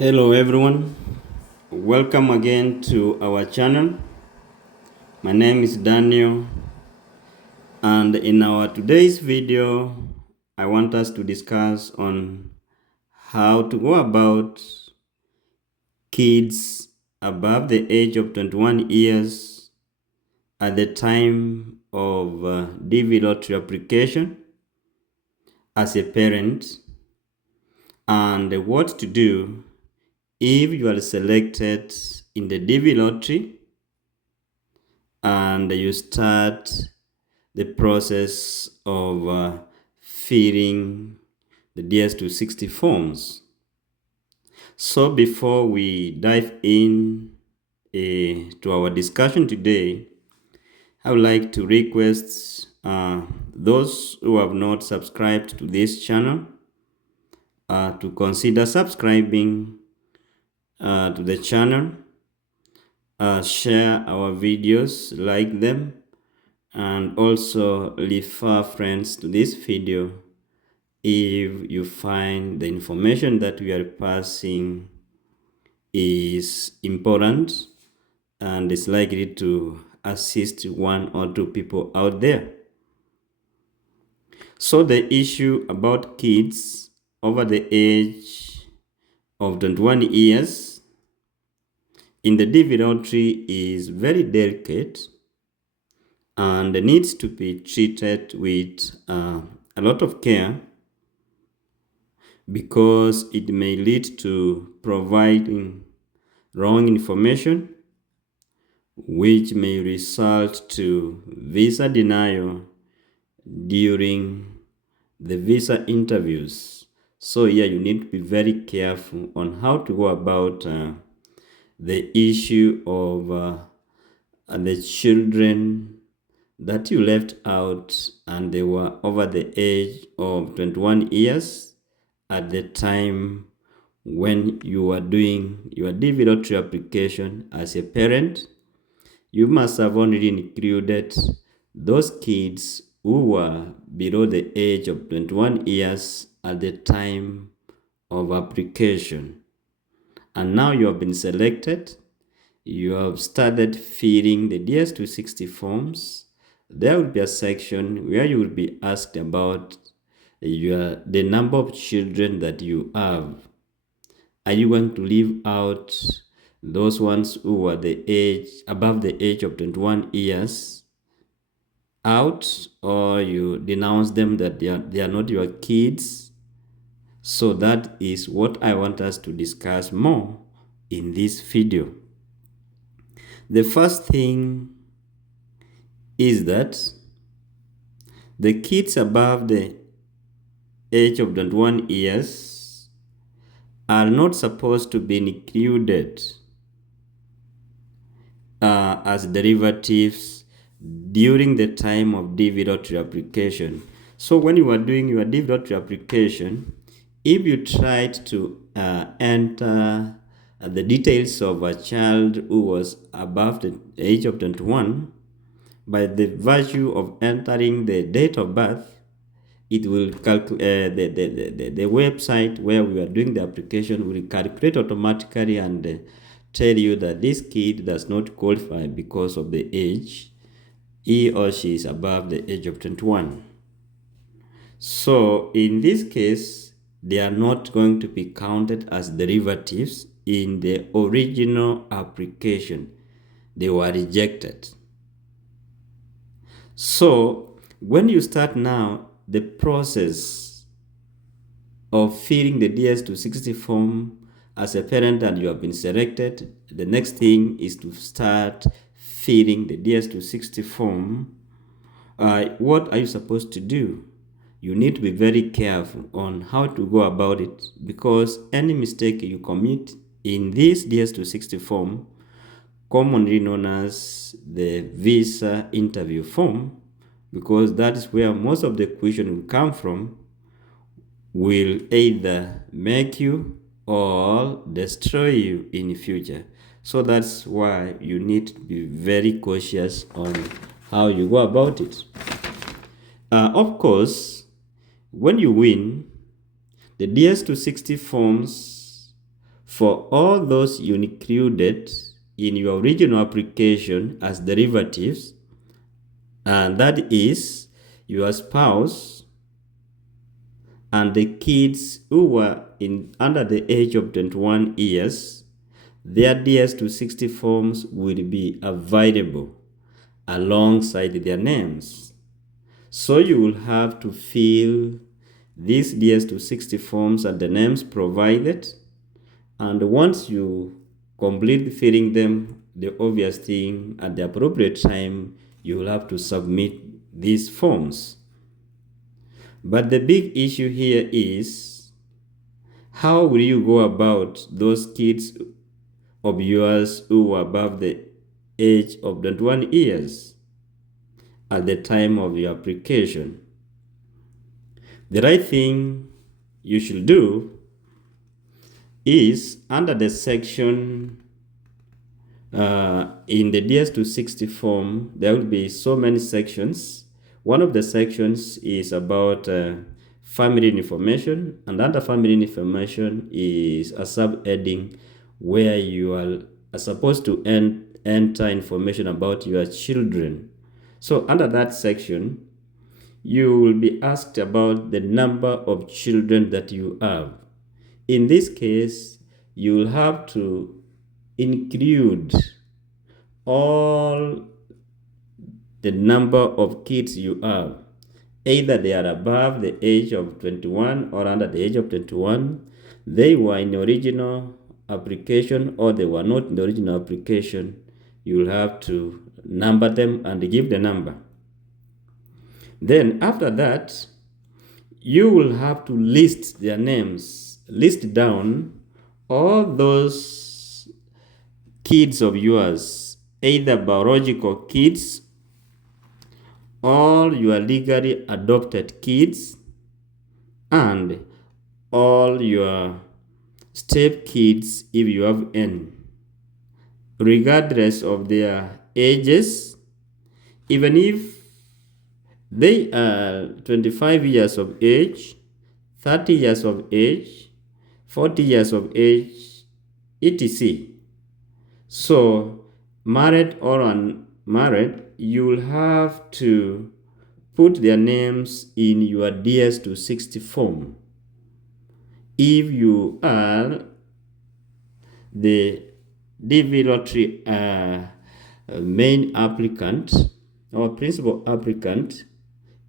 Hello everyone, welcome again to our channel. My name is Daniel, and in our today's video I want us to discuss on how to go about kids above the age of 21 years at the time of DV lottery application as a parent, and what to do if you are selected in the DV lottery and you start the process of filling the DS260 forms. So before we dive in to our discussion today, I would like to request those who have not subscribed to this channel to consider subscribing to the channel, share our videos, like them, and also refer friends to this video if you find the information that we are passing is important and is likely to assist one or two people out there. So the issue about kids over the age of 21 years in the DV lottery is very delicate and needs to be treated with a lot of care, because it may lead to providing wrong information, which may result to visa denial during the visa interviews. So here you need to be very careful on how to go about the issue of the children that you left out and they were over the age of 21 years at the time when you were doing your DV lottery application as a parent. You must have only included those kids who were below the age of 21 years at the time of application. And now you have been selected, you have started filling the DS260 forms. There will be a section where you will be asked about the number of children that you have. Are you going to leave out those ones who were above the age of 21 years out, or you denounce them that they are not your kids? So that is what I want us to discuss more in this video. The first thing is that the kids above the age of 21 years are not supposed to be included as derivatives during the time of DV lottery application. So when you are doing your DV lottery application, if you tried to enter the details of a child who was above the age of 21, by the virtue of entering the date of birth, it will calculate the website where we are doing the application will calculate automatically and tell you that this kid does not qualify because of the age. He or she is above the age of 21. So in this case, they are not going to be counted as derivatives in the original application. They were rejected. So when you start now the process of filling the DS260 form as a parent and you have been selected, the next thing is to start filling the DS260 form. What are you supposed to do? You need to be very careful on how to go about it, because any mistake you commit in this DS260 form, commonly known as the visa interview form, because that is where most of the question will come from, will either make you or destroy you in the future. So that's why you need to be very cautious on how you go about it. Of course, when you win, the DS260 forms for all those you included in your original application as derivatives, and that is your spouse and the kids who were under the age of 21 years, their DS260 forms will be available alongside their names. So you will have to fill these DS260 forms and the names provided, and once you complete filling them, the obvious thing, at the appropriate time, you will have to submit these forms. But the big issue here is, how will you go about those kids of yours who were above the age of 21 years at the time of your application? The right thing you should do is, under the section in the DS260 form, there will be so many sections. One of the sections is about family information, and under family information is a subheading where you are supposed to enter information about your children. So under that section, you will be asked about the number of children that you have. In this case, you will have to include all the number of kids you have. Either they are above the age of 21 or under the age of 21, they were in the original application or they were not in the original application. You will have to number them and give the number. Then after that, you will have to list their names, list down all those kids of yours, either biological kids or your legally adopted kids, and all your step kids if you have any, regardless of their ages. Even if they are 25 years of age, 30 years of age, 40 years of age, etc. So, married or unmarried, you will have to put their names in your DS260 form. If you are the devilatory main applicant or principal applicant,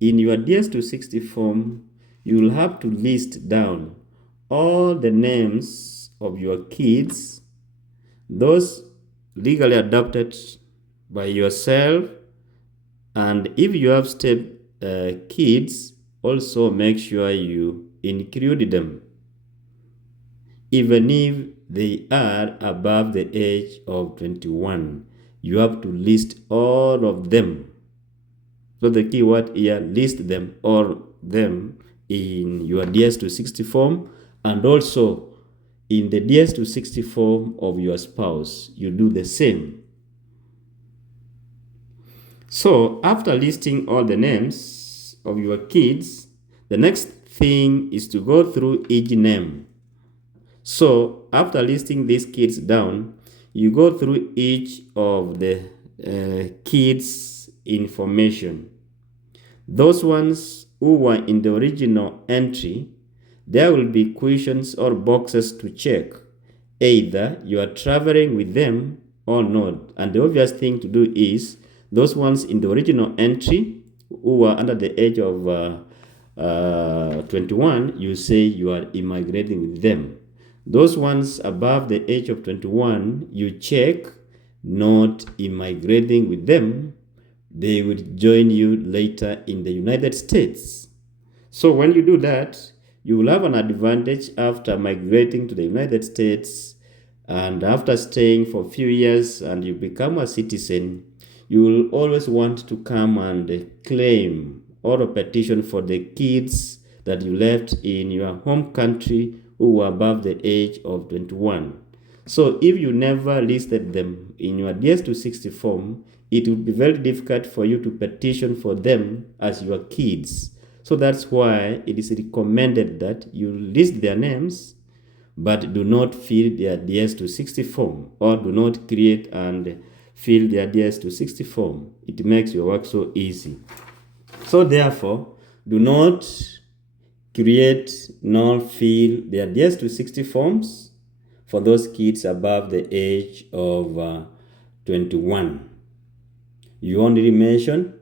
in your DS260 form, you will have to list down all the names of your kids, those legally adopted by yourself, and if you have step kids, also make sure you include them, even if they are above the age of 21. You have to list all of them. So the keyword here, list them, all them, in your DS260 form, and also in the DS260 form of your spouse. You do the same. So after listing all the names of your kids, the next thing is to go through each name. So after listing these kids down, you go through each of the kids' information. Those ones who were in the original entry, there will be questions or boxes to check. Either you are traveling with them or not. And the obvious thing to do is, those ones in the original entry who were under the age of 21, you say you are immigrating with them. Those ones above the age of 21, you check not immigrating with them. They will join you later in the United States. So when you do that, you will have an advantage after migrating to the United States, and after staying for a few years and you become a citizen, you will always want to come and claim or a petition for the kids that you left in your home country who were above the age of 21. So if you never listed them in your DS260 form, it would be very difficult for you to petition for them as your kids. So that's why it is recommended that you list their names, but do not fill their DS260 form, or do not create and fill their DS260 form. It makes your work so easy. So therefore, do not create nor fill their DS260 forms for those kids above the age of 21. You only mention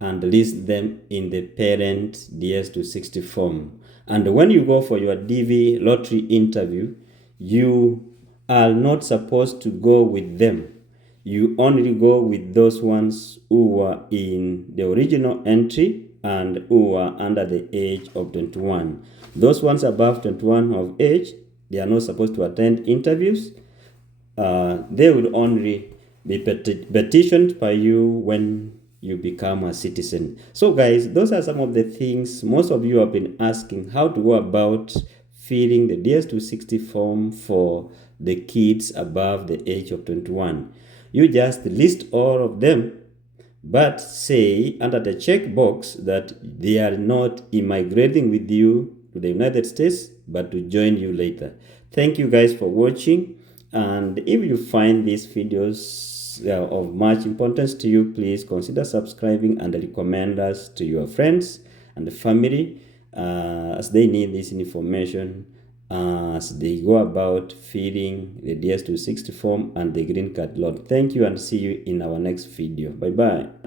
and list them in the parent DS260 form. And when you go for your DV lottery interview, you are not supposed to go with them. You only go with those ones who were in the original entry and who are under the age of 21. Those ones above 21 of age, they are not supposed to attend interviews. They will only be petitioned by you when you become a citizen. So guys, those are some of the things most of you have been asking, how to go about filling the DS260 form for the kids above the age of 21. You just list all of them, but say under the checkbox that they are not immigrating with you to the United States, but to join you later. Thank you guys for watching, and if you find these videos of much importance to you, please consider subscribing and recommend us to your friends and family as they need this information as they go about filling the DS260 form and the green card loan. Thank you, and see you in our next video. Bye bye.